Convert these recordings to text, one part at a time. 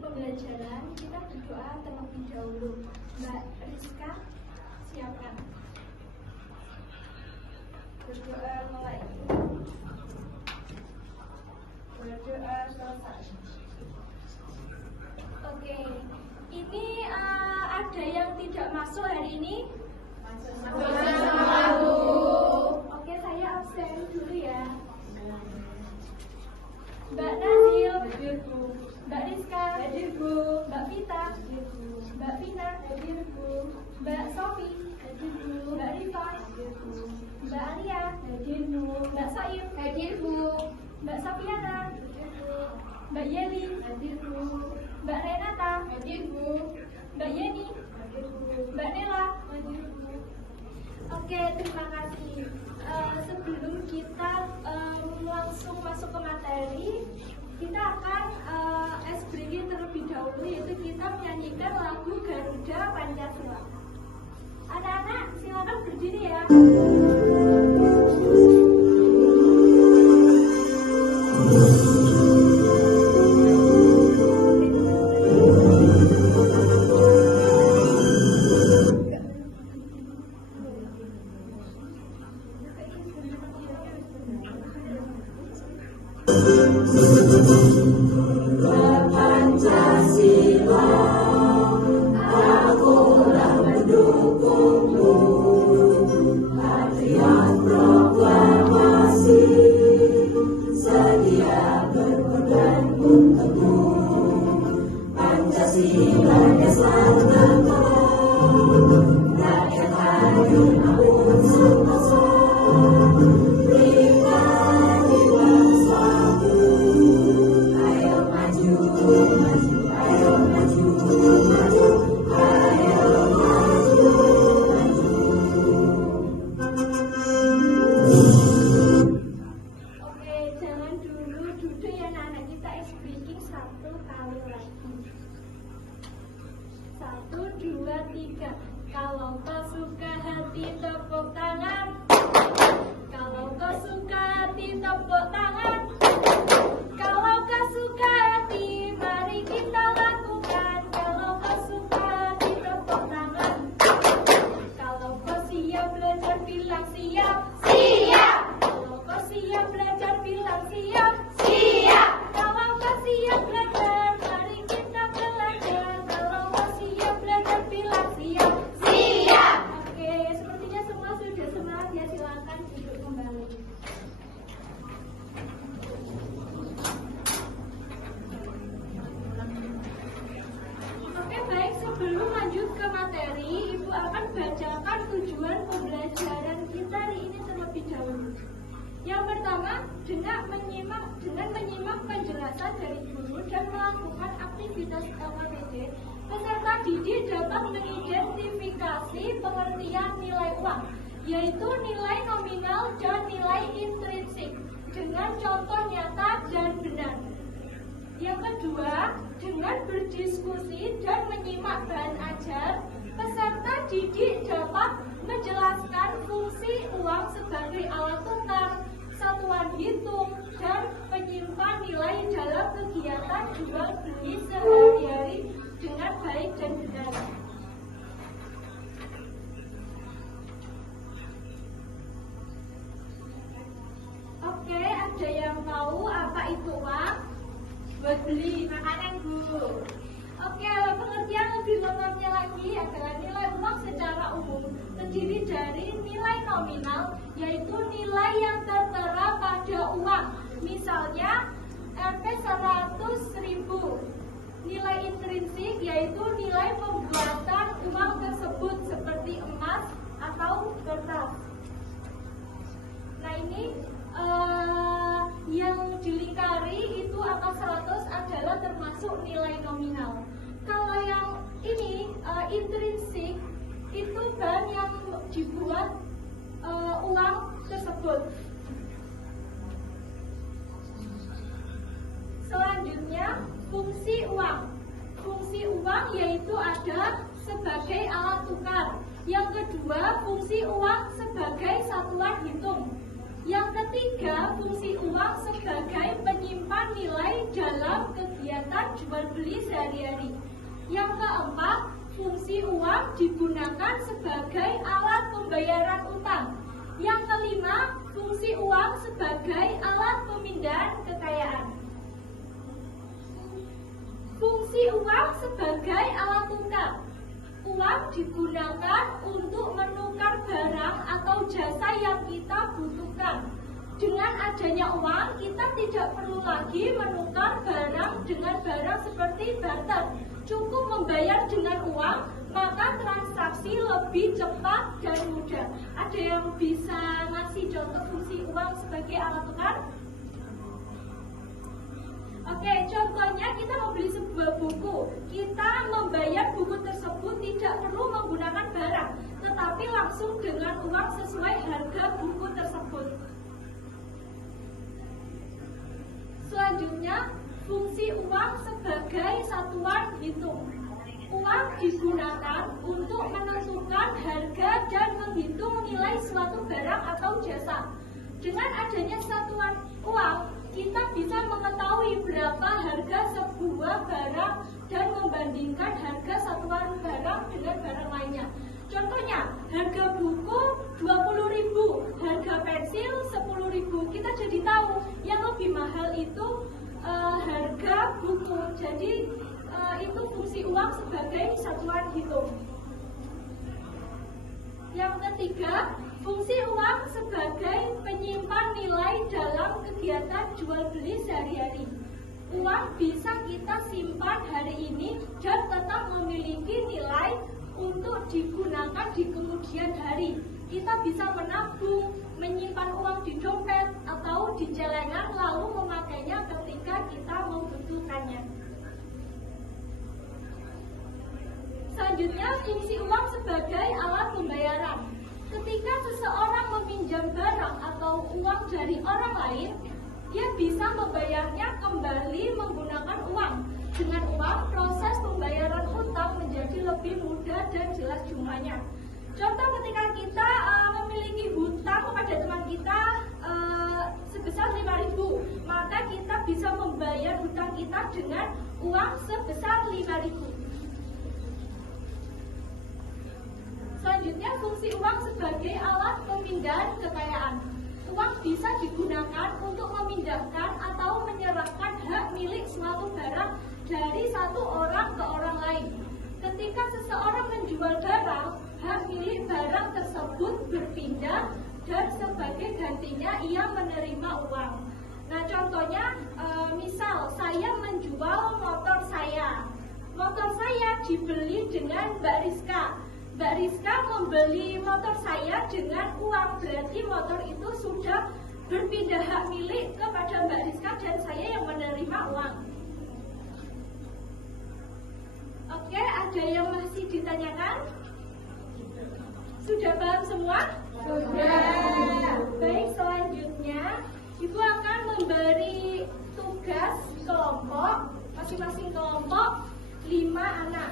pembelajaran, kita berdoa terlebih dahulu. Mbak Rizka, siapkan. Berdoa mulai. Berdoa selesai. Oke, ini ada yang tidak masuk hari ini? Oke, saya absen dulu ya. Mbak Nazil, Mbak Rizka, Mbak Vita, Mbak Vina, Mbak Sofi, Mbak Rifa, Mbak Alia, Mbak Saif, Mbak Safiana, Mbak Yeli, Mbak Renata, Mbak Yeni, Mbak Nela. Oke, terima kasih. Sebelum kita langsung masuk ke materi, kita akan ice breaking terlebih dahulu, yaitu kita menyanyikan lagu Garuda Pancasila. Anak-anak, silakan berdiri ya. Kalau kau suka hati tepuk tangan. Kalau kau suka hati tepuk tangan. Kalau kau suka hati, mari kita lakukan. Kalau kau suka hati tepuk tangan. Kalau kau siap belajar bilang siap. Siap. Kalau kau siap belajar bilang siap. Siap. Kalau kau siap belajar, mari kita belajar. Kalau kau siap belajar bilang siap. Oke, sepertinya semua sudah semangat ya, silakan duduk kembali. Oke, baik, sebelum lanjut ke materi, Ibu akan bacakan tujuan pembelajaran kita hari ini terlebih dahulu. Yang pertama, dengan menyimak penjelasan dari guru dan melakukan aktivitas LKPD, peserta didik dapat mengidentifikasi pengertian nilai uang, yaitu nilai nominal dan nilai intrinsik, dengan contoh nyata dan benar. Yang kedua, dengan berdiskusi dan menyimak bahan ajar, peserta didik dapat menjelaskan fungsi uang sebagai alat tukar, satuan hitung, dan penyimpan nilai dalam kegiatan jual beli sehari-hari dengan baik dan benar. Oke, ada yang tahu apa itu uang? Buat beli makanan, Bu. Oke, pengertian lebih lengkapnya lagi adalah nilai uang secara umum terdiri dari nilai nominal, yaitu nilai yang tertera pada uang. Misalnya Rp100.000. Nilai intrinsik yaitu nilai pembuatan uang tersebut seperti emas atau kertas. Nah, ini yang dilingkari itu angka 100 adalah termasuk nilai nominal. Kalau yang ini intrinsik itu bahan yang dibuat uang tersebut. Selanjutnya, fungsi uang. Fungsi uang yaitu ada sebagai alat tukar. Yang kedua, fungsi uang sebagai satuan hitung. Yang ketiga, fungsi uang sebagai penyimpan nilai dalam kegiatan jual beli sehari-hari. Yang keempat, fungsi uang digunakan sebagai alat pembayaran utang. Yang kelima, fungsi uang sebagai alat pemindahan kekayaan. Fungsi uang sebagai alat tukar. Uang digunakan untuk menukar barang atau jasa yang kita butuhkan. Dengan adanya uang, kita tidak perlu lagi menukar barang dengan barang seperti barter. Cukup membayar dengan uang, maka transaksi lebih cepat dan mudah. Ada yang bisa ngasih contoh fungsi uang sebagai alat tukar? Oke, contohnya kita membeli sebuah buku. Kita membayar buku tersebut tidak perlu menggunakan barang, tetapi langsung dengan uang sesuai harga buku tersebut. Selanjutnya, fungsi uang sebagai satuan hitung. Uang digunakan untuk menentukan harga dan menghitung nilai suatu barang atau jasa. Dengan adanya satuan uang, kita bisa mengetahui berapa harga sebuah barang dan membandingkan harga satuan barang dengan barang lainnya. Contohnya, harga buku 20.000, harga pensil 10.000. Kita jadi tahu yang lebih mahal itu harga buku. Jadi itu fungsi uang sebagai satuan hitung. Yang ketiga, fungsi uang sebagai penyimpan nilai dalam kegiatan jual beli sehari-hari. Uang bisa kita simpan hari ini dan tetap memiliki nilai untuk digunakan di kemudian hari. Kita bisa menabung, menyimpan uang di dompet atau di celengan lalu memakainya ketika kita membutuhkannya. Selanjutnya, fungsi uang sebagai alat pembayaran. Ketika seseorang meminjam barang atau uang dari orang lain, dia bisa membayarnya kembali menggunakan uang. Dengan uang, proses pembayaran hutang menjadi lebih mudah dan jelas jumlahnya. Contoh, ketika kita memiliki hutang kepada teman kita sebesar 5.000, maka kita bisa membayar hutang kita dengan uang sebesar 5.000. Selanjutnya, fungsi uang sebagai alat pemindahan kekayaan. Uang bisa digunakan untuk memindahkan atau menyerahkan hak milik suatu barang dari satu orang ke orang lain. Ketika seseorang menjual barang, hak milik barang tersebut berpindah dan sebagai gantinya ia menerima uang. Nah, contohnya misal saya menjual motor saya. Motor saya dibeli dengan Mbak Rizka. Mbak Rizka membeli motor saya dengan uang, berarti motor itu sudah berpindah hak milik kepada Mbak Rizka dan saya yang menerima uang. Oke, ada yang masih ditanyakan? Sudah paham semua? Sudah. Baik, selanjutnya Ibu akan memberi tugas kelompok, masing-masing kelompok 5 anak.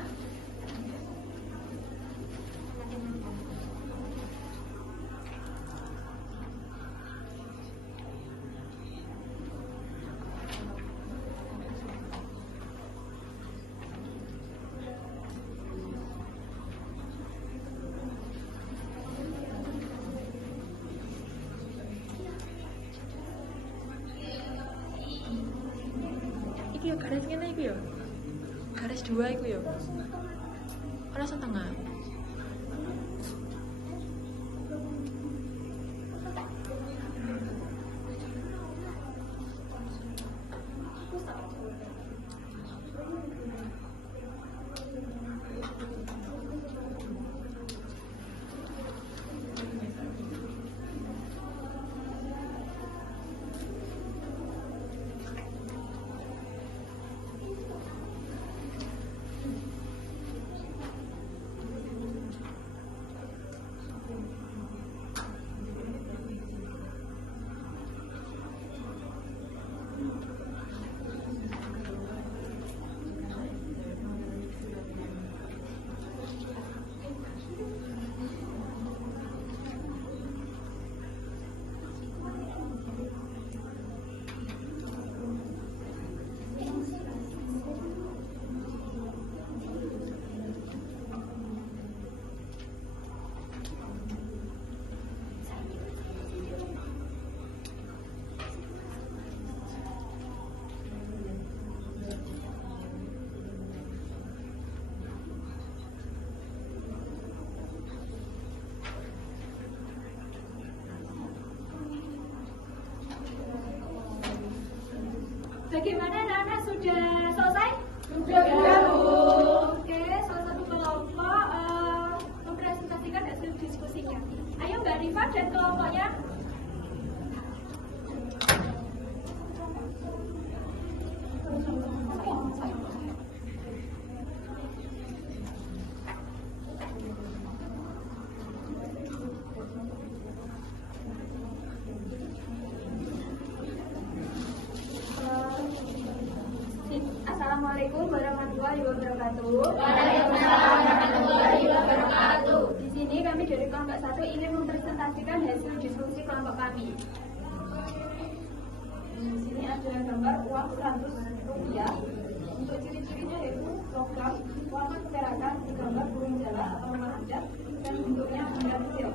Iki yo garis ngene iki yo. Garis 2 iku yo. Ora setengah. Bagaimana anak-anak, sudah selesai? Sudah, Bu. Oke, salah satu kelompok mempresentasikan hasil diskusinya. Ayo Mbak Rifa dan kelompoknya. Assalamualaikum warahmatullahi wabarakatuh. Waalaikumsalam warahmatullahi wabarakatuh. Di sini kami dari kelompok 1 ingin mempresentasikan hasil diskusi kelompok kami. Di sini ada gambar uang 100 rupiah. Untuk ciri-cirinya yaitu logam, warna keperakan, gambar burung jalak atau rumah adat, dan bentuknya benda kecil.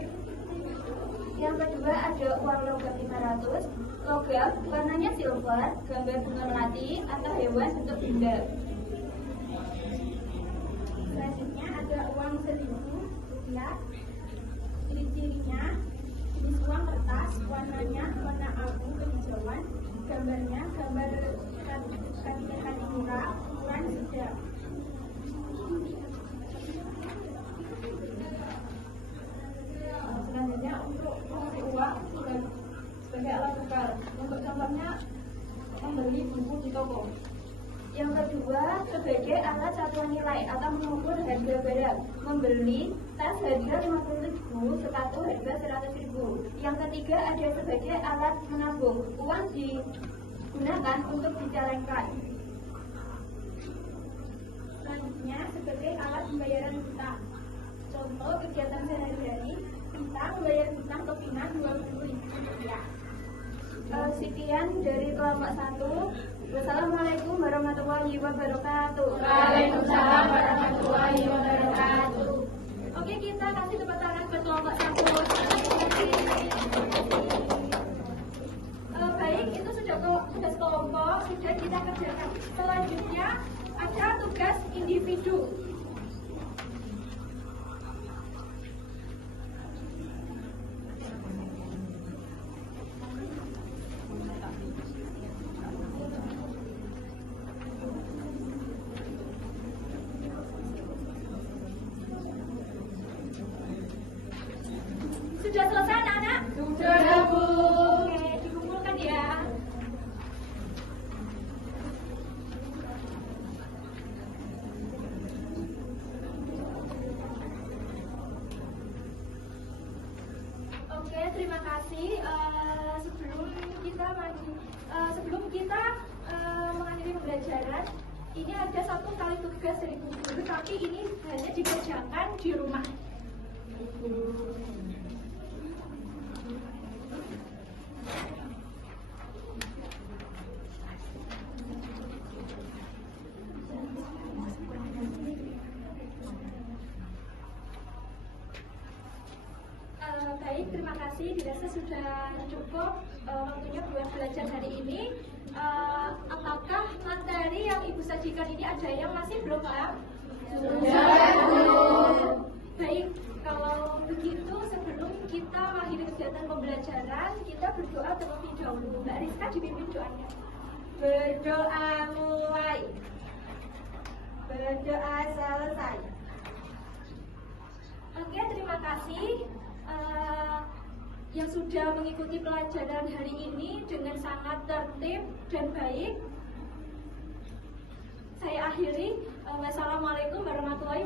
Yang kedua ada uang logam 500, logam warnanya silver, gambar bunga melati atau hewan bentuk benda. Selanjutnya ada uang 1000 rupiah. Ciri-cirinya jenis uang kertas, warnanya warna abu kehijauan, gambarnya gambar kakinya Hanimura, ukuran sedang. Selanjutnya untuk mengisi uang sebagai alat tukar. Untuk contohnya membeli buku di toko. Yang kedua, sebagai alat satuan nilai atau mengukur harga barang. Membeli tas harga 50.000, sepatu harga 100.000. Yang ketiga, ada sebagai alat menabung. Uang digunakan untuk dicalonkan. Selanjutnya, sebagai alat pembayaran hutang. Contoh kegiatan sehari-hari, kita membayar hutang ke Pinan 20.000 rupiah. Sekian dari kelompok 1. Wassalamualaikum warahmatullahi wabarakatuh. Waalaikumsalam warahmatullahi wabarakatuh. Oke, kita kasih tepuk tangan ke kelompok 1. Baik, itu sudah tugas kelompok, sudah kita kerjakan. Selanjutnya ada tugas individu. Sudah selesai anak-anak? Sudah, Bu. Oke, dikumpulkan ya. Oke, terima kasih. Sebelum kita mengakhiri pembelajaran, ini ada satu kali tugas dari Bu Guru, tapi ini hanya dikerjakan di rumah. Baik, terima kasih. Dirasa sudah cukup waktunya buat belajar hari ini. Apakah materi yang Ibu sajikan ini ada yang masih belum paham? Sudah, Bu. Baik, kalau begitu sebelum kita mengakhiri kegiatan pembelajaran, kita berdoa terlebih dahulu. Mbak Rizka dipimpin doanya. Berdoa mulai. Berdoa selesai. Oke, terima kasih yang sudah mengikuti pelajaran hari ini dengan sangat tertib dan baik. Saya akhiri. Wassalamualaikum warahmatullahi